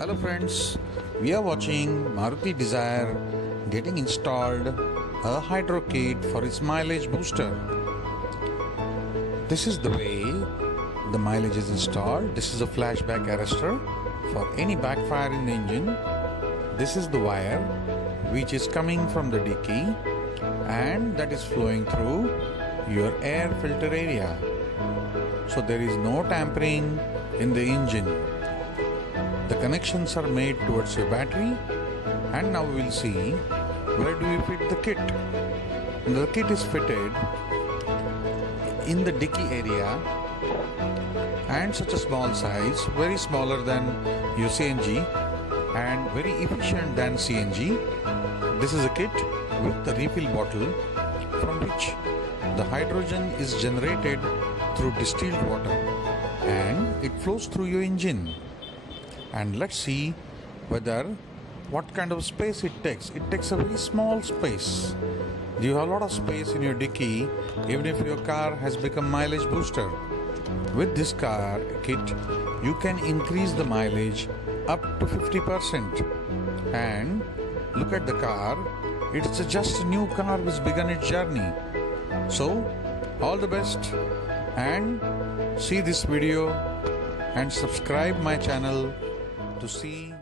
Hello friends, we are watching Maruti Dzire getting installed a hydro kit for its mileage booster. This is the way the mileage is installed. This is a flashback arrestor for any backfire in the engine. This is the wire which is coming from the dicky and that is flowing through your air filter area. So there is no tampering in the engine. The connections are made towards your battery, and now we will see where do we fit the kit. The kit is fitted in the dicky area and such a small size, very smaller than your CNG and very efficient than CNG. This is a kit with the refill bottle from which the hydrogen is generated through distilled water and it flows through your engine. And let's see what kind of space it takes. It takes a very small space. You have a lot of space in your dicky even if your car has become mileage booster. With this car kit, you can increase the mileage up to 50%. And look at the car. It's just a new car which begun its journey. So, all the best and see this video and subscribe my channel to see